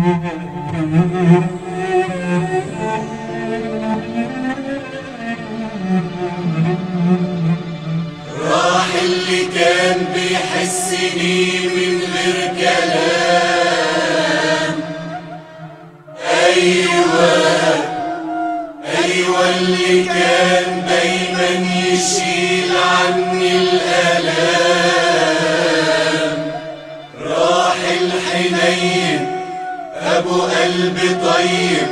راح اللي كان بيحسني من غير كلام. أيوة اللي كان دايما يشيل عني الآلام. راح الحنين أبو قلب طيب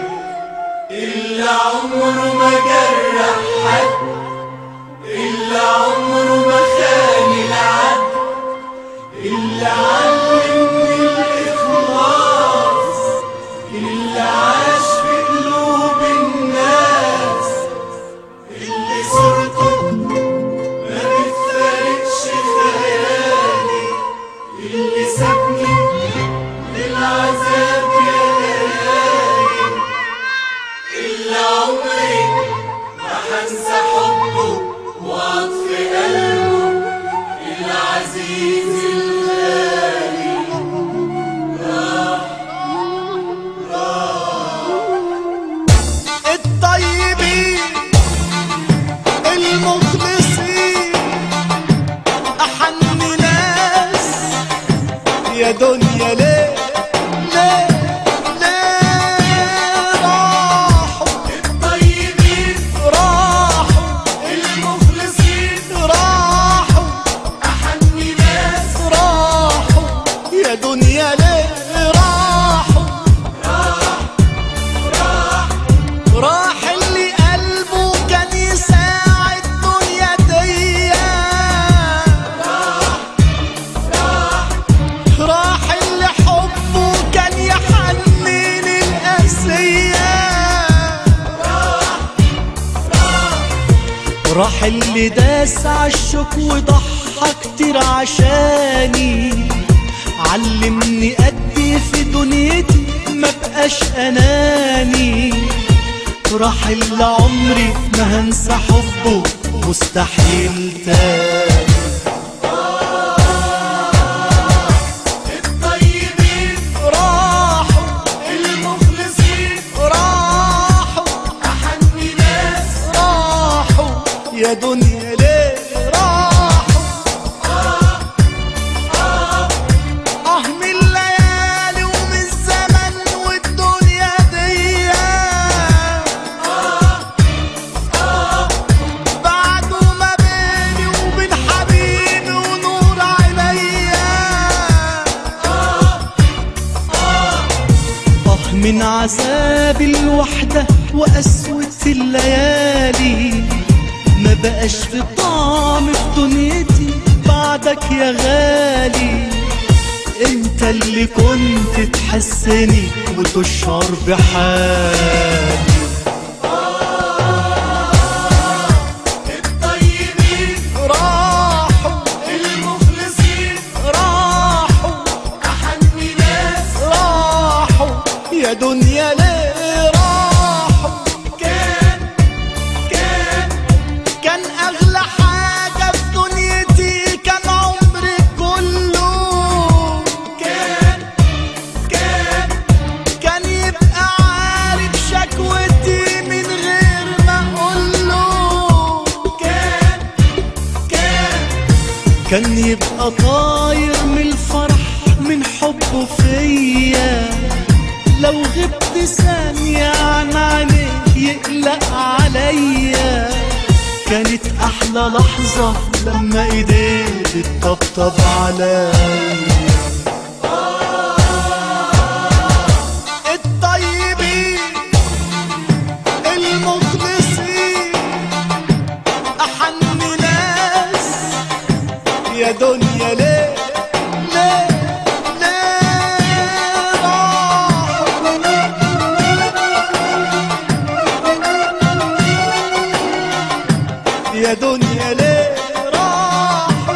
إلا عمره ما جرح حد، إلا عمره ما خان العد، إلا علمني الإخلاص، إلا عاش في قلوب الناس، اللي صورته ما بتفارقش خيالي، اللي سابني للعذاب يا ليالي، إلا عمري ما هنسى حبه وعطف قلبه العزيز الغالي. الطيبين المخلصين أحن ناس يا دنيا. ليه راحوا الطيبين راحوا المخلصين راحوا أحن ناس راحوا يا دنيا. ليه راحوا راح اللي قلبه كان يساعد الدنيا دي. راح اللي حبه كان يحنن القاسية. راح اللي داس عالشوك وضحى كتير عشاني. علمني أدي في دنيتي ما بقاش أناني. راح اللي عمري ما هنسى حبه مستحيل تاني. الطيبين راحوا المخلصين راحوا أحن ناس راحوا يا دنيا. ليه راحوا من الليالي ومن الزمن والدنيا دي. بعدوا ما بيني وبين حبيبي ونور عينيا. من عذاب الوحدة وقسوة الليالي. ما بقاش في طعم في دنيتي بعدك يا غالي. انت اللي كنت تحسني وتشعر بحالي. الطيبين راحوا المخلصين راحوا أحن ناس راحوا يا دنيا. ليه راحوا كان أغلى حاجة في دنيتي كان عمري كله. كان يبقى عارف شكوتي من غير ما أقوله. كان يبقى طاير من الفرح من حبه فيا. لو غبت ثانية عن عينيه يقلق عليا. كانت أحلى لحظة لما إيديه تطبطب عليا. الطيبين المخلصين أحن ناس يا دنيا. ليه يا دنيا. ليه راحوا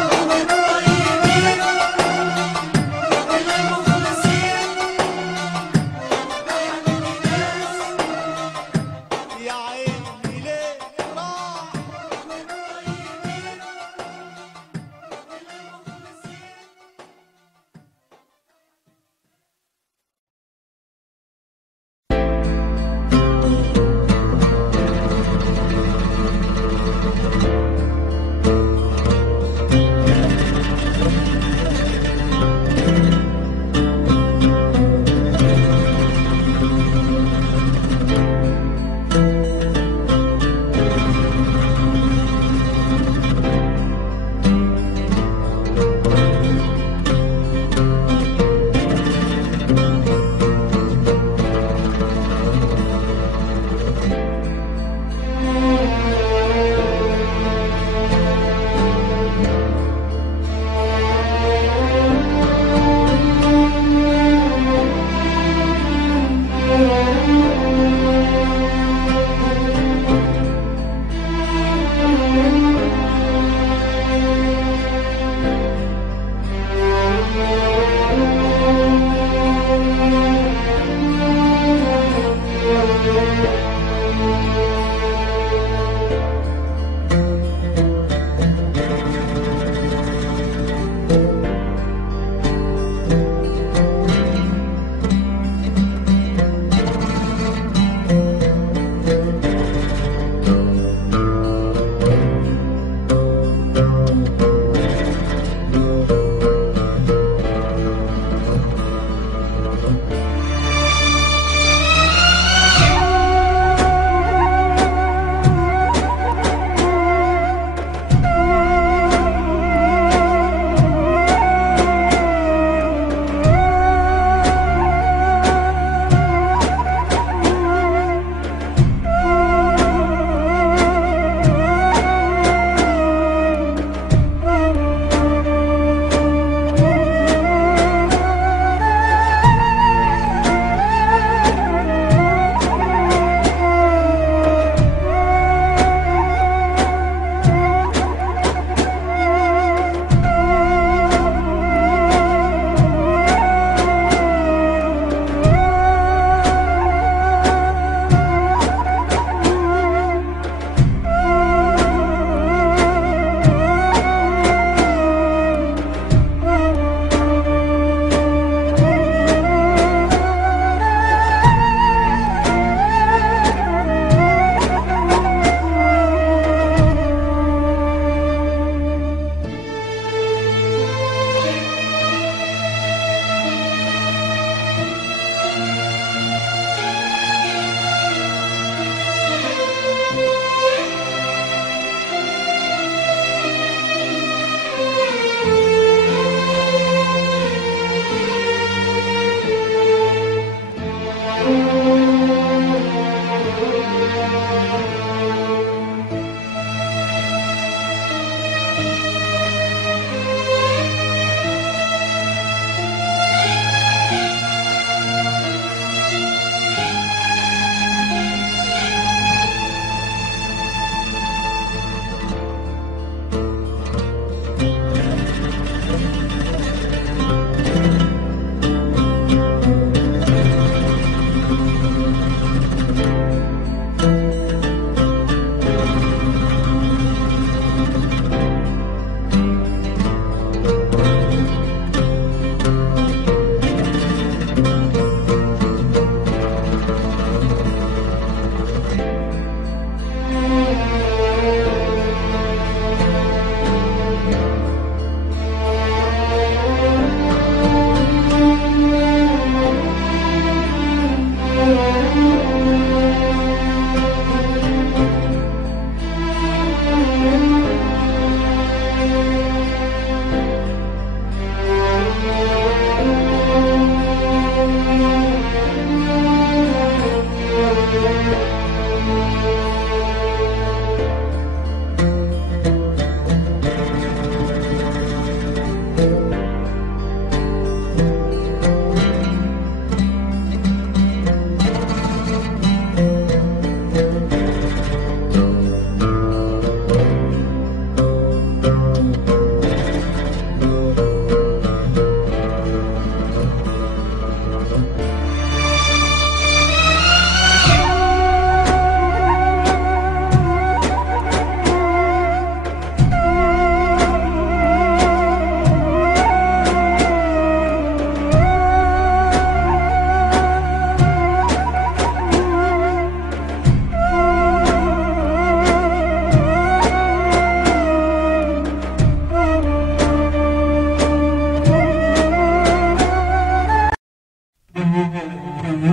راح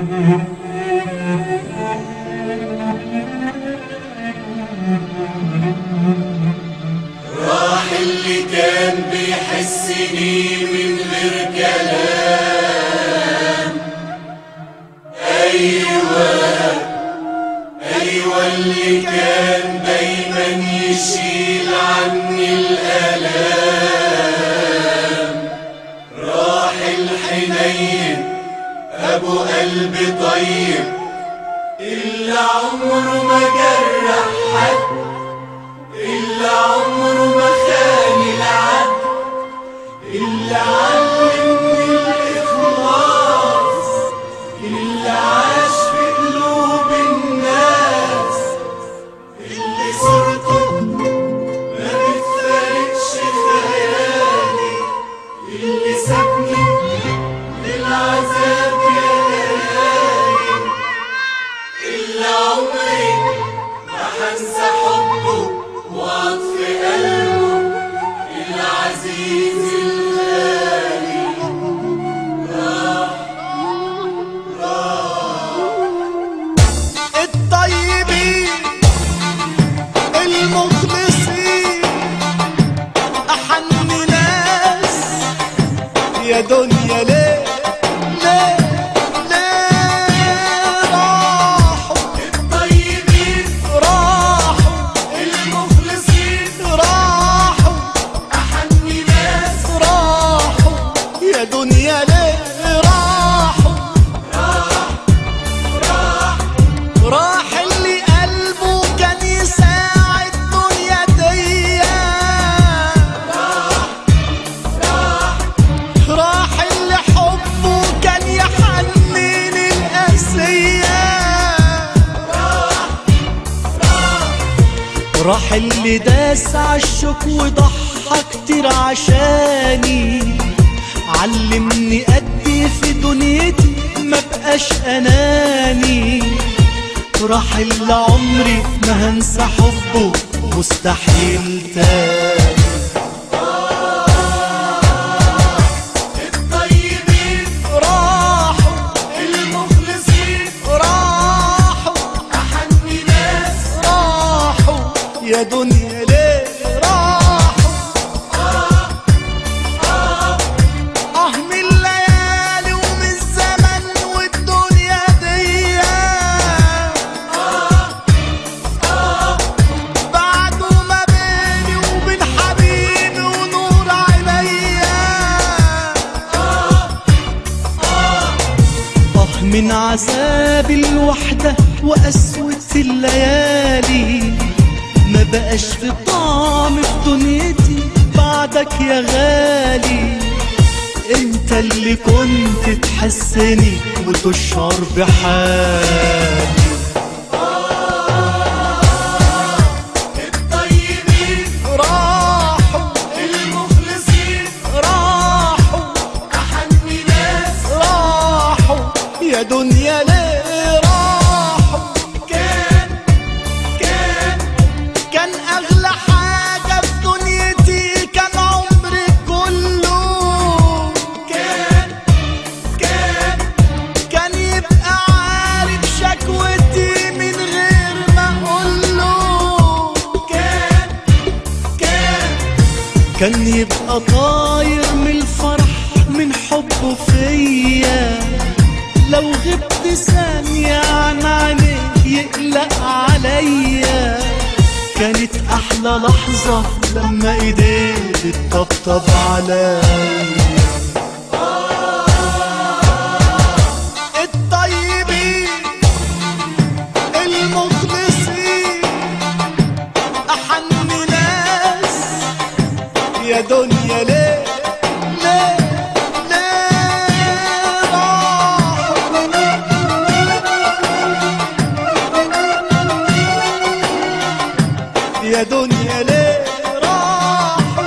اللي كان بيحسني من غير كلام. أيوة اللي كان دايما يشيل عني الآلام. راح الحنين أبو قلب طيب اللي عمره ما جرح حد، اللي عمره ما خان العد، اللي علمني الإخلاص، اللي عاش في قلوب الناس، اللي صورته ما بتفارقش خيالي، اللي سابني للعذاب يا ليالي، اللي عمري ما هنسى حبه وعطف قلبه العزيز الغالي. الطيبين المخلصين أحن ناس يا دنيا. ليه راحوا الطيبين راحوا المخلصين راحوا أحن ناس راحوا يا دنيا. ليه راحوا راح اللي قلبه كان يساعد دنيا ديا. راح اللي حبه كان يحنن القاسية. راح اللي داس عالشوك وضحى كتير عشاني. علمني أدي في دنيتي ما بقاش أناني. راح اللي عمري ما هنسى حبه مستحيل تاني. الطيبين راحوا المخلصين راحوا أحن ناس راحوا يا دنيا. ليه راحوا من الليالي ومن الزمن والدنيا ديا. بعدوا ما بيني وبين حبيبي ونور عينيا. من عذاب الوحدة وقسوة الليالي. ما بقاش في طعم في دنيتي بعدك يا غالي. انت اللي كنت تحسني وتشعر بحالي. الطيبين راحوا المخلصين راحوا أحن ناس راحوا يا دنيا. ليه راحوا كان أغلى حاجة في دنيتي كان عمري كله. كان يبقى عارف شكوتي من غير ما أقوله. كان يبقى طاير من الفرح من حبه فيا. لو غبت ثانية عن عينيه يقلق عليا. كانت أحلى لحظة لما إيديه تطبطب عليا. الطيبين المخلصين أحن ناس يا دنيا. ليه يا دنيا. ليه راحوا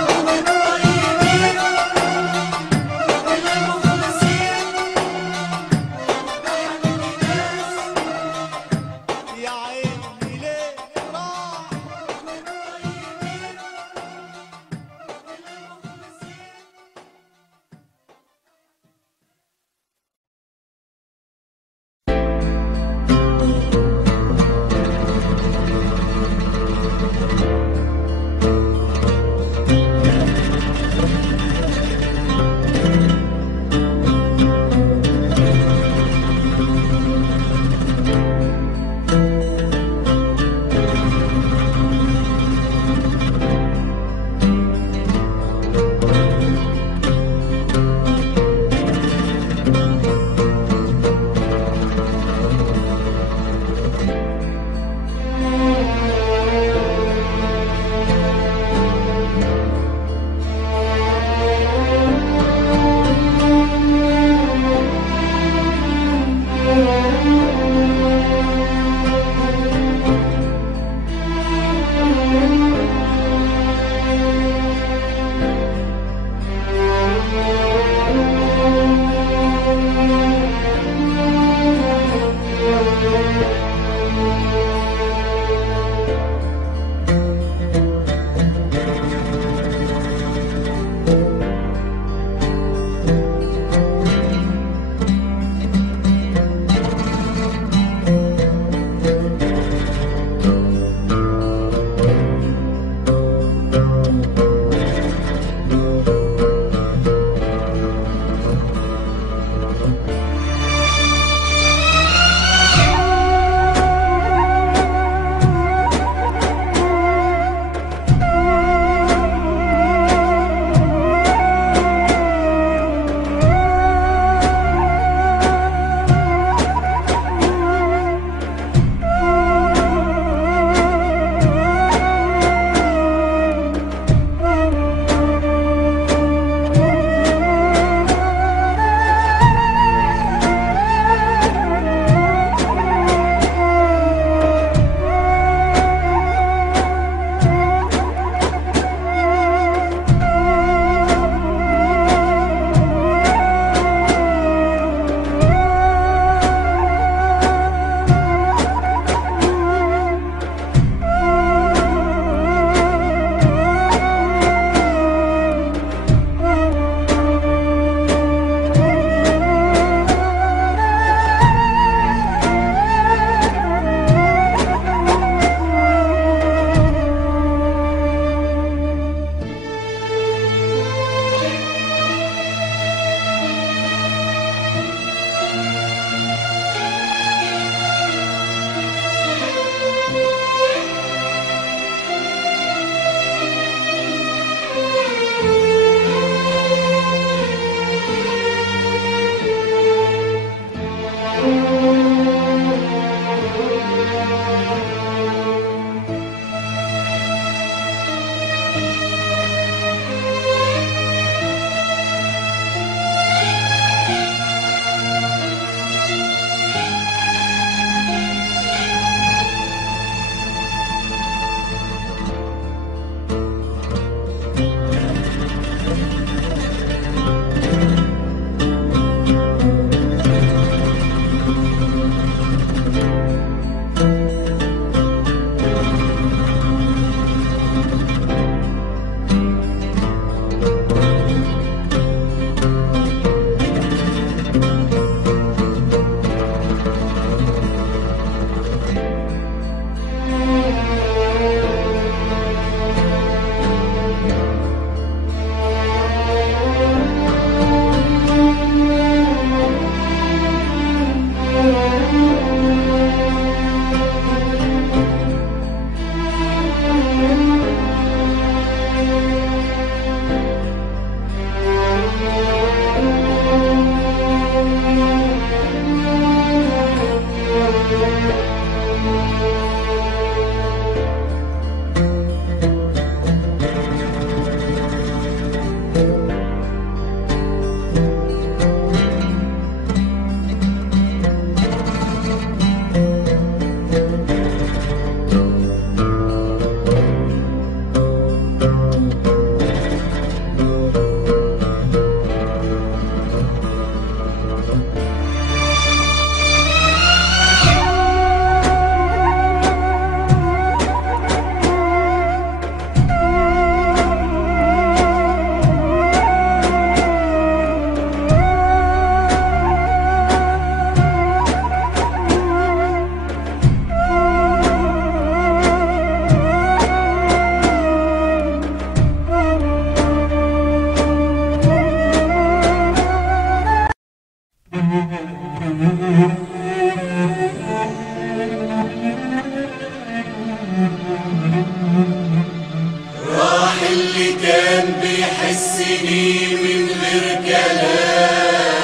راح اللي كان بيحسني من غير كلام.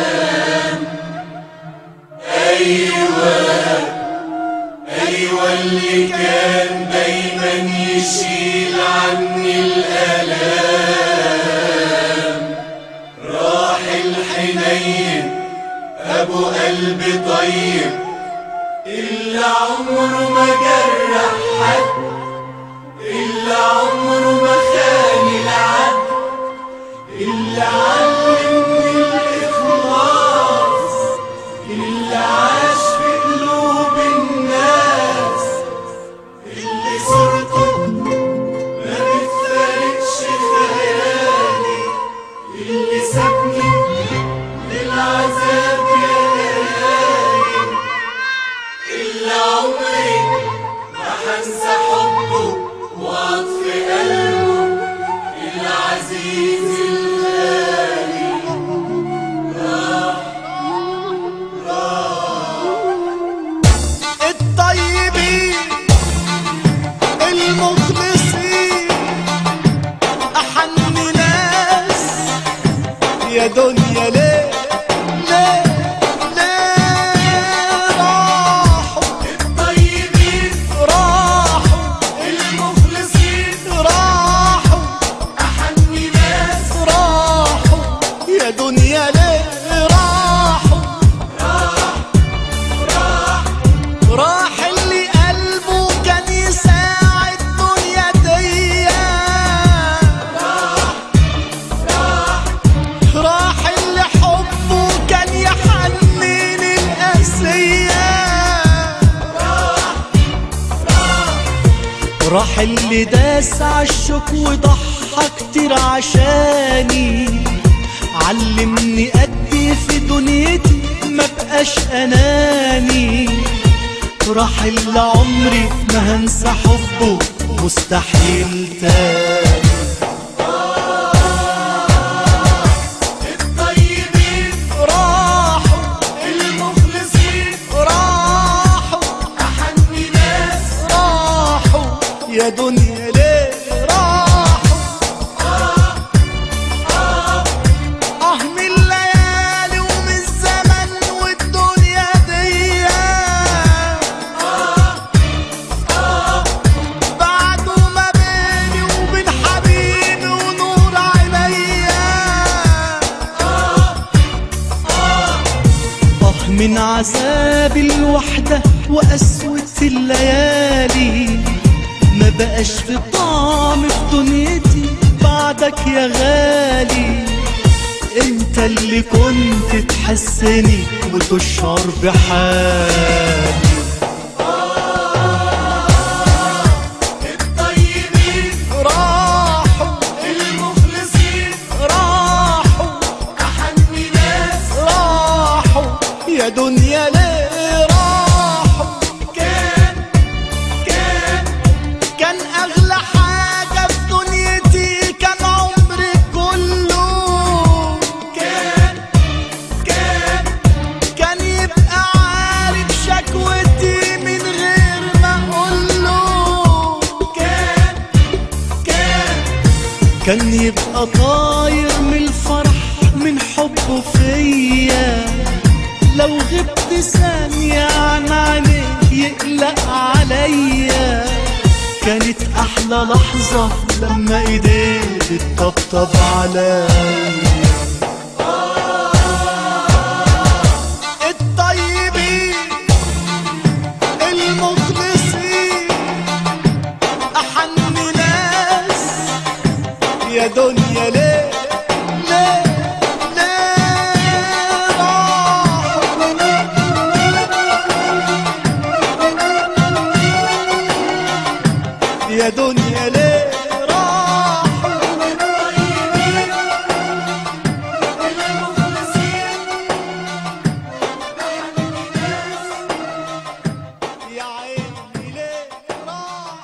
أيوة اللي كان دايما يشيل عني الآلام. راح الحنين أبو قلب طيب اللي عمره ما جرح حد، اللي عمره ما خان العد، اللي علمني الإخلاص، اللي عاش في قلوب الناس، اللي صورته ما بتفارقش خيالي، اللي سابني للعذاب يا ليالي، اللي عمري ما هنسى حبه وعطف قلبه العزيز الغالي. الطيبين المخلصين أحن ناس يا دنيا. ليه ليه ليه راحوا الطيبين راحوا المخلصين راحوا أحن ناس راحوا يا دنيا. ليه راحوا راح اللي قلبه كان يساعد الدنيا دي. راح اللي حبه كان يحنن القاسية. راح اللي داس عالشوك وضحى كتير عشاني. علمني أدي في دنيتي ما بقاش أناني. راح اللي عمري ما هنسى حبه مستحيل تاني. الطيبين راحوا المخلصين راحوا أحن ناس راحوا يا دنيا. ليه راحوا من الليالي ومن الزمن والدنيا دي. بعدوا ما بيني وبين حبيبي ونور عينيا. من عذاب الوحدة وقسوة الليالي. ما بقاش في طعم في دنيتي بعدك يا غالي. انت اللي كنت تحسني وتشعر بحالي. الطيبين راحوا المخلصين راحوا أحن ناس راحوا يا دنيا. ليه راحوا كان أغلى حاجة في دنيتي كان عمري كله. كان يبقى عارف شكوتي من غير ما أقوله. كان يبقى طاير من الفرح من حبه فيا. لو غبت ثانية عن عينيه يقلق عليا. كانت أحلى لحظة لما إيديه بتطبطب عليا. الطيبين المخلصين أحن ناس يا دنيا. ليه ليه ليه راحوا يا دنيا. ليه راحوا يا عيني. ليه راحوا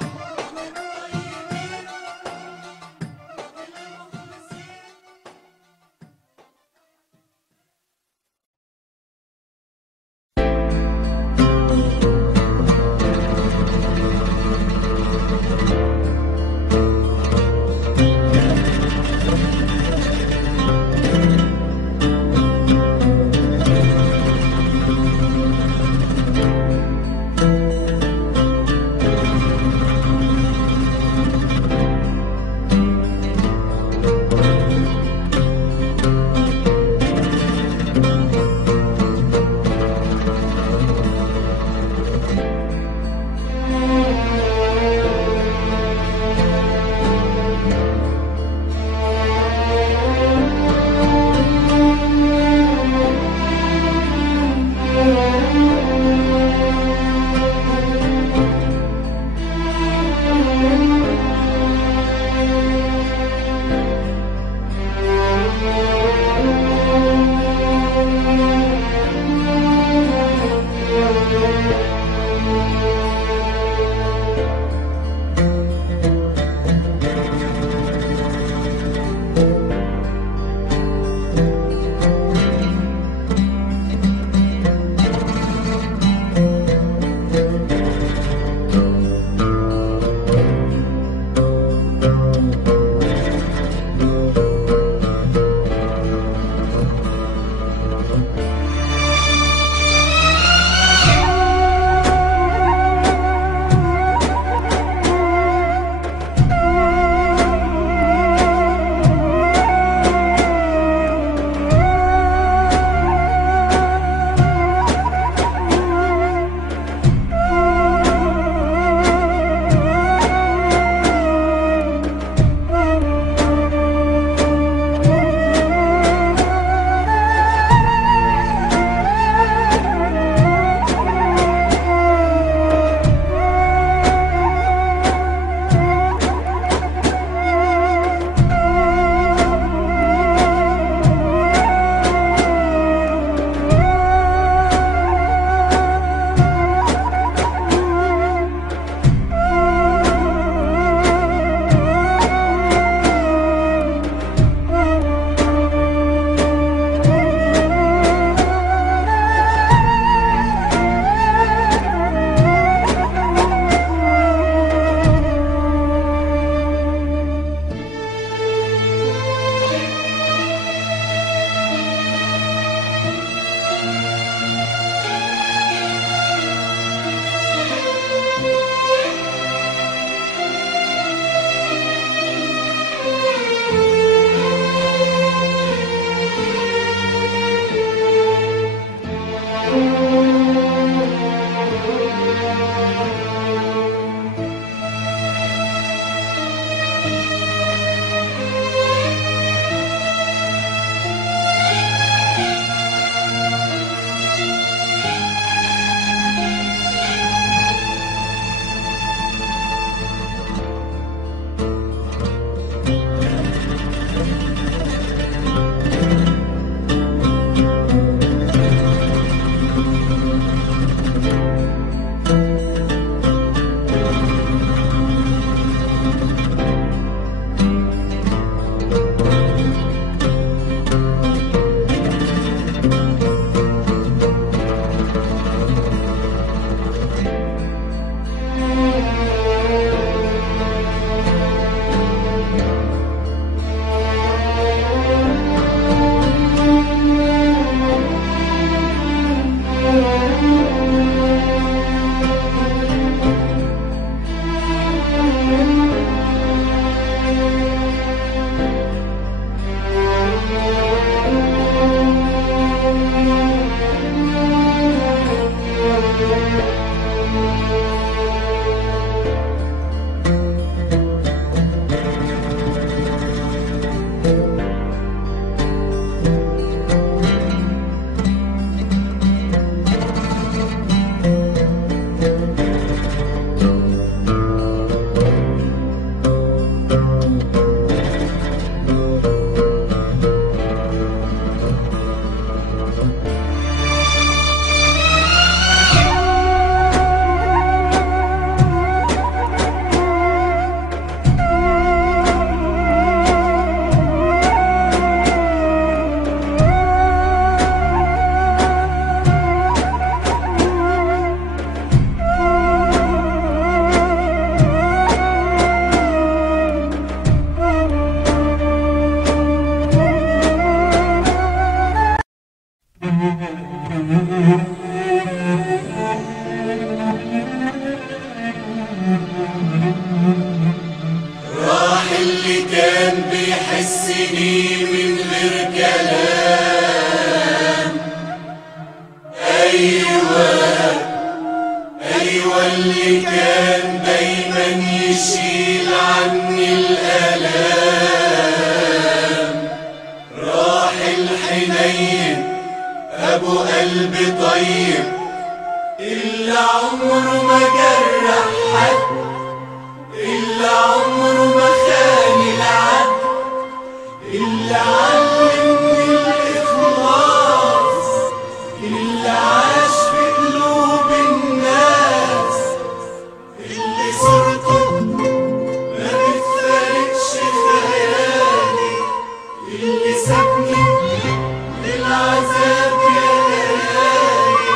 اللي كان دايما يشيل عني الآلام، راح الحنين أبو قلب طيب اللي عمره ما جرح حد، اللي عمره ما خان العد، اللي علمني الإخلاص، اللي عاش في قلوب الناس، اللي صورته ما بتفارقش خيالي، اللي سابني للعذاب يا ليالي،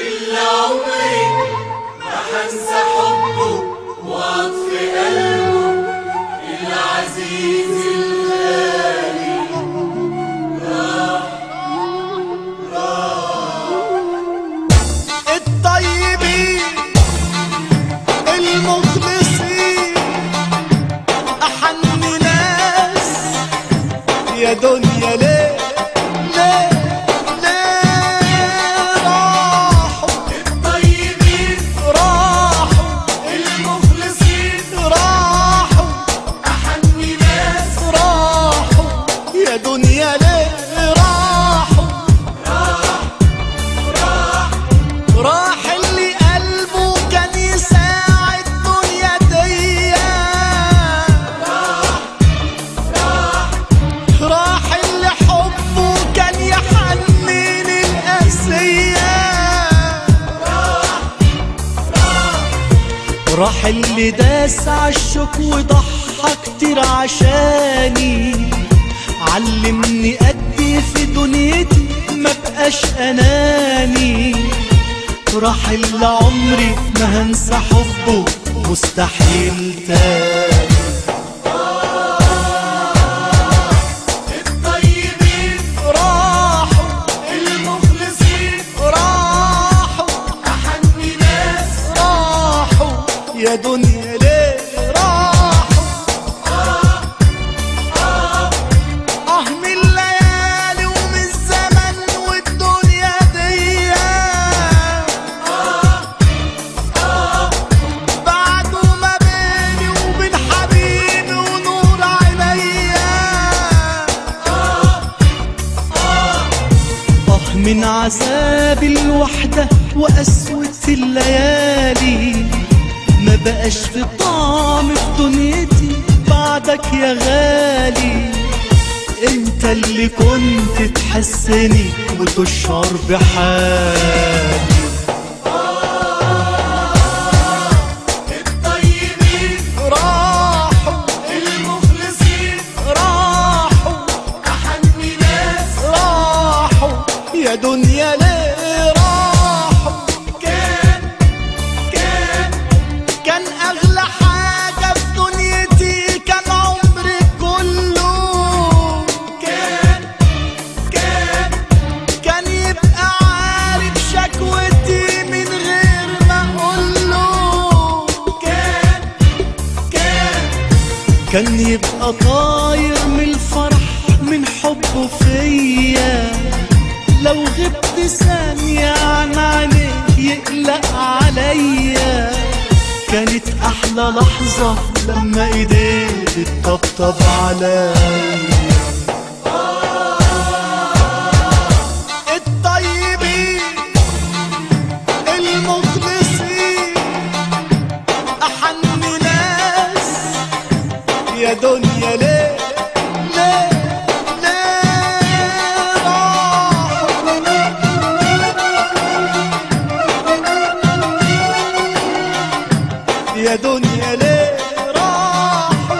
اللي عمري ما هنسى حبه وعطف قلبه العزيز الغالي. الطيبين المخلصين أحن ناس يا دنيا، ليه ليه ليه راحوا؟ الطيبين راحوا المخلصين راحوا أحن ناس، راحوا يا دنيا، ليه راحوا؟ راح اللي قلبه كان يساعد الدنيا دي، راح اللي حبه كان يحنن القاسية، راح اللي داس عالشوك وضحى كتير عشاني، علمني أدي في دنيتي ما بقاش أناني، راح اللي عمري ما هنسى حبه مستحيل تاني. الطيبين راحوا المخلصين راحوا أحن ناس، راحوا يا دنيا، ليه راحوا؟ من الليالي ومن الزمن والدنيا دي، بعدوا ما بيني وبين حبيبي ونور عينيا، من عذاب الوحدة وقسوة الليالي، ما بقاش في طعم في دنيتي بعدك يا غالي، انت اللي كنت تحسني وتشعر بحالي. الطيبين راحوا المخلصين راحوا أحن ناس، راحوا يا دنيا، ليه راحوا؟ كان أغلى حاجة في دنيتي، كان عمري كله، كان يبقى عارف شكوتي من غير ما أقوله، كان يبقى طاير من الفرح من حبه فيا، لو غبت ثانية عن عينيه يقلق عليا، كانت أحلى لحظة لما إيديه بتطبطب عليا. الطيبين المخلصين أحن ناس يا دنيا، ليه ليه ليه راحوا؟ يا دنيا، ليه راحوا؟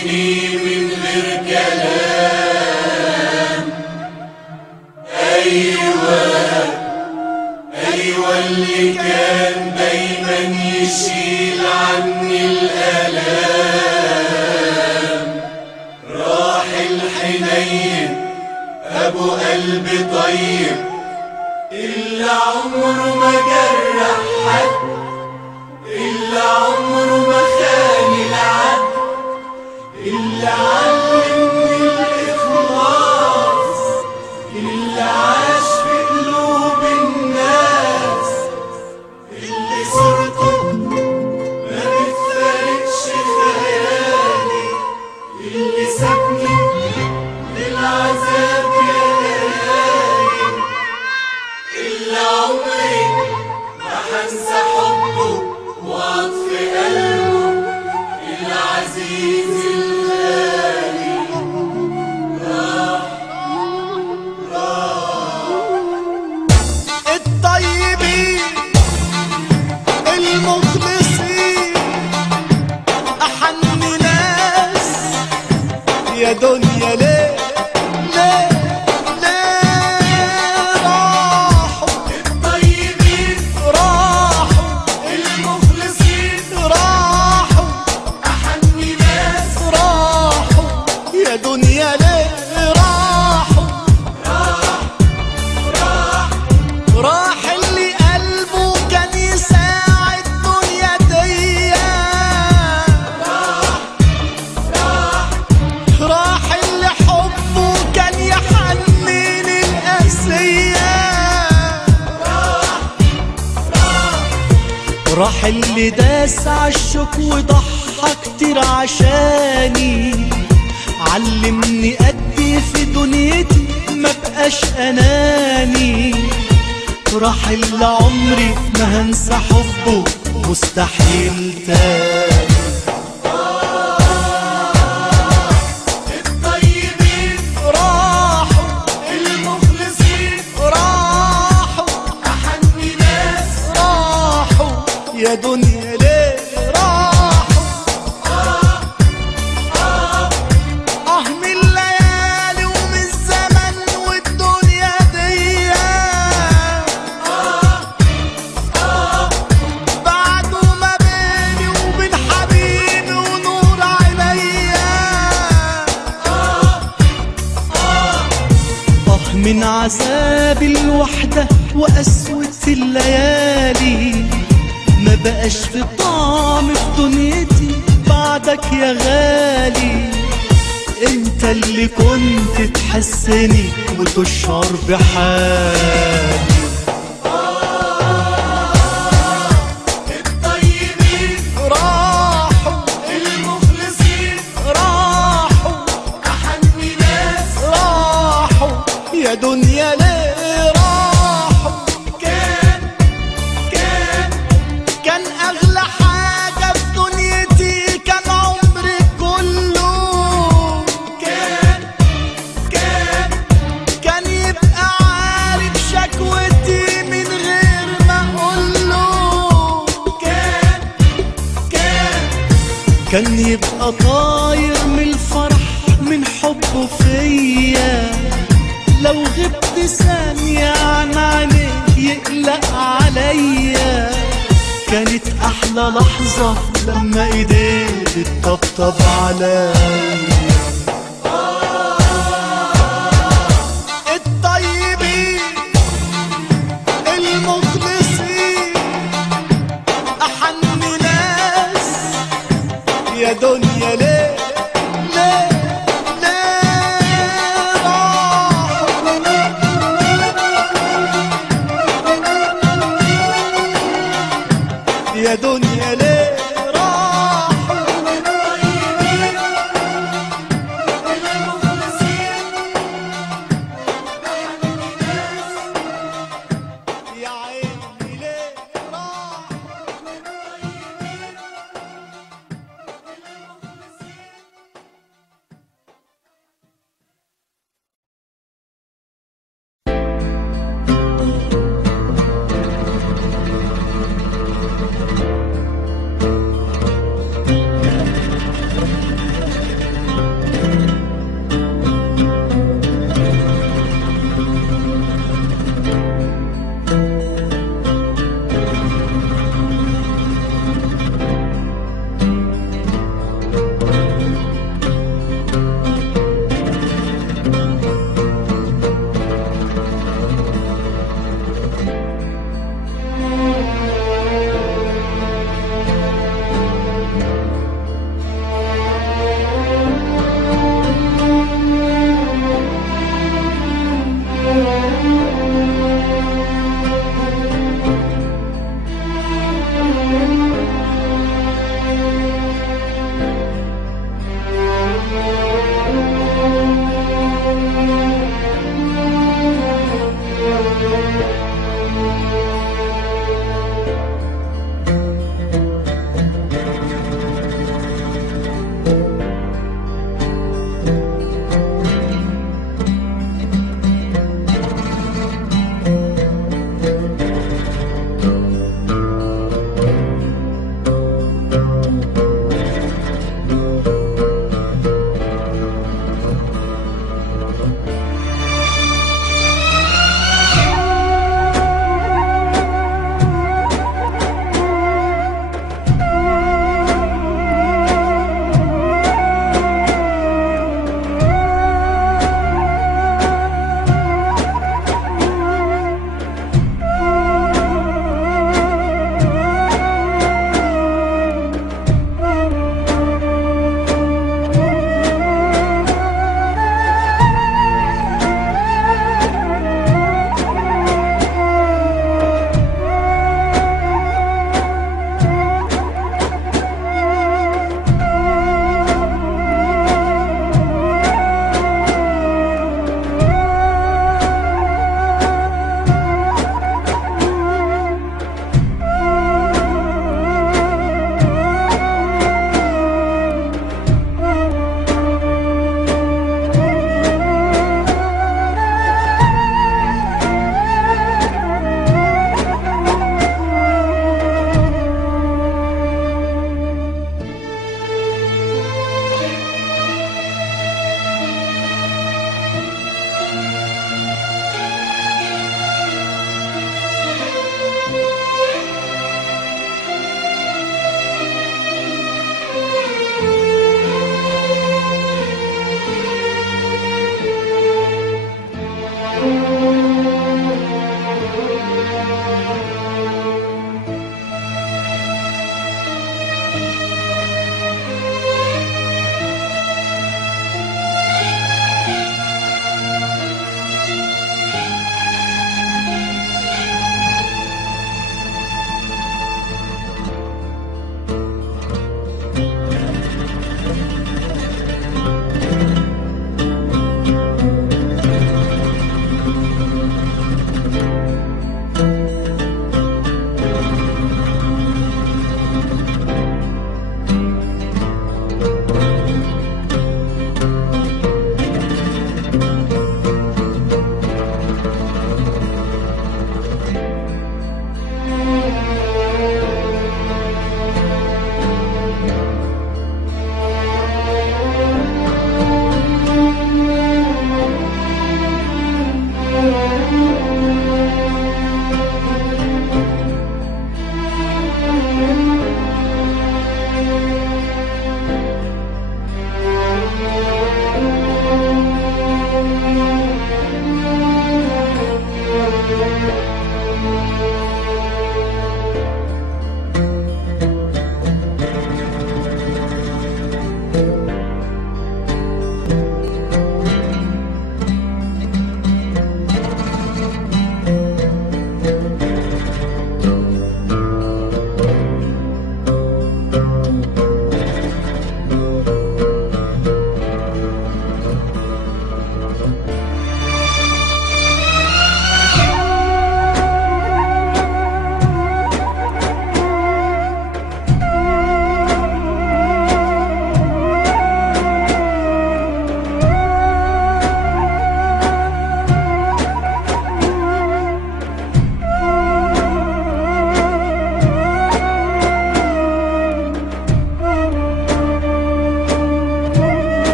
طمني من غير كلام. أيوة اللي كان دايما يشيل عني الآلام، راح الحنين أبو قلب طيب اللي عمره ما جرح حد، اللي عمره ما خان العد، اللي علمني الإخلاص، اللي عاش في قلوب الناس، اللي صورته ما بتفارقش خيالي، اللي سابني للعذاب يا ليالي، اللي عمري ما هنسى حبه وعطف قلبه العزيز الغالي. الطيبين المخلصين أحن ناس يا دنيا. ليه راحوا الطيبين راحوا المخلصين راحوا أحن ناس راحوا يا دنيا. ليه راحوا راح اللي قلبه كان يساعد الدنيا دي، راح اللي حبه كان يحنن القاسية، راح اللي داس عالشوك وضحى كتير عشاني، علمني أدي في دنيتي ما بقاش أناني، راح اللي عمري ما هنسى حبه مستحيل تاني. الطيبين راحوا المخلصين راحوا أحن ناس راحوا يا دنيا. ليه راحوا من الليالي ومن الزمن والدنيا دي، بعده ما بيني وبين حبيبي ونور عينيا، من عذاب الوحدة وقسوة الليالي، ما بقاش في طعم في دنيتي بعدك يا غالي، انت اللي كنت تحسني وتشعر بحالي. الطيبين راحوا المخلصين راحوا أحن ناس راحوا يا دنيا. ليه راحوا كان أغلى حاجة في دنيتي، كان عمري كله، كان يبقى عارف شكوتي من غير ما أقوله، كان يبقى طاير من الفرح من حبه فيا، لو غبت ثانية عن عينيه يقلق عليا، كانت أحلى لحظة لما إيديه تطبطب عليا. الطيبين المخلصين أحن ناس يا دنيا. ليه راحوا يا دنيا. ليه راحوا يا عيني. ليه راحوا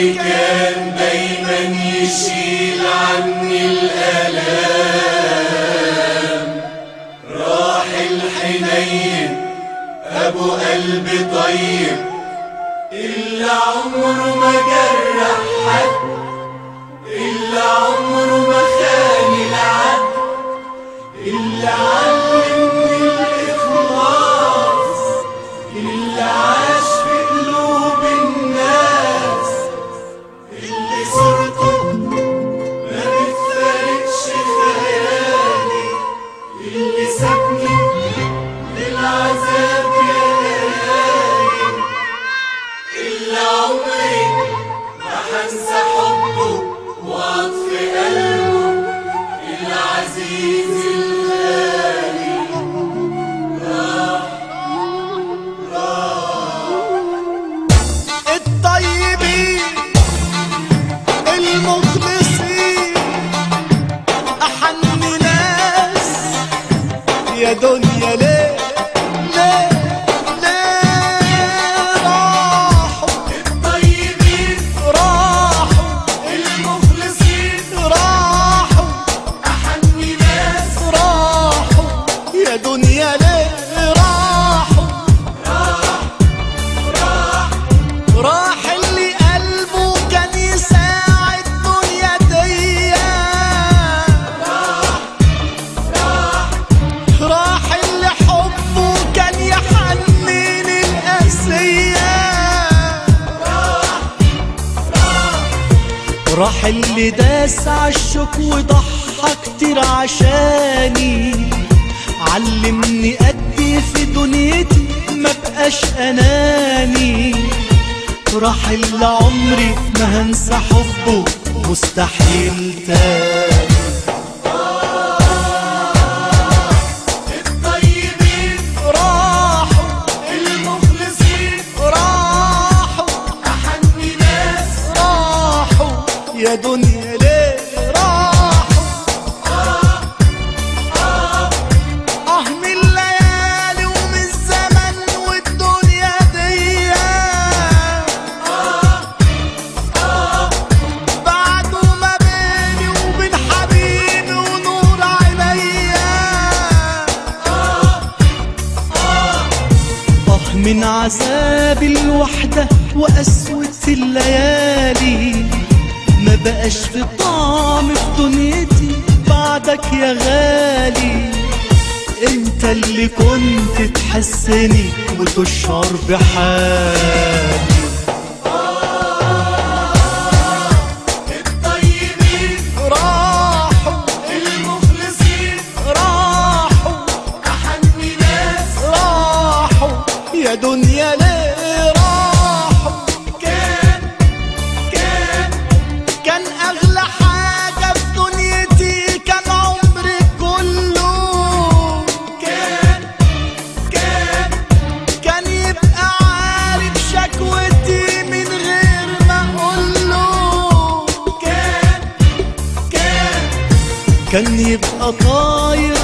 اللي كان دايما يشيل عني الآلام، راح الحنين أبو قلب طيب اللي عمره ما جرح حد، اللي عمره ما خان العد، اللي علمني الإخلاص، اللي عاش في قلوب الناس، اللي صورته ما بتفارقش خيالي، اللي سابني للعذاب يا ليالي، اللي عمري ما هنسى حبه وعطف قلبه العزيز الغالي. الطيبين المخلصين أحن ناس يا دنيا، ليه ليه ليه راحوا؟ الطيبين راحوا المخلصين راحوا أحن ناس، راحوا يا دنيا، ليه راحوا؟ راح اللي قلبه كان يساعد الدنيا دي، راح اللي حبه كان يحنن القاسية، راح اللي داس عالشوك وضحى كتير عشاني، علمني أدي في دنيتي ما بقاش أناني، راح اللي عمري ما هنسى حبه مستحيل تاني. الطيبين راحوا المخلصين راحوا أحن ناس، راحوا يا دنيا، ليه راحوا؟ من الليالي ومن الزمن والدنيا دي، بعدوا ما بيني وبين حبيبي ونور عينيا، من عذاب الوحدة وقسوة الليالي، ما بقاش في طعم في دنيتي بعدك يا غالي، انت اللي كنت تحسني وتشعر بحالي. الطيبين راحوا المخلصين راحوا أحن ناس، راحوا يا دنيا، ليه راحوا؟ كان أغلى حاجة في دنيتي كان عمري كله، كان يبقى عارف شكوتي من غير ما أقوله، كان يبقى طاير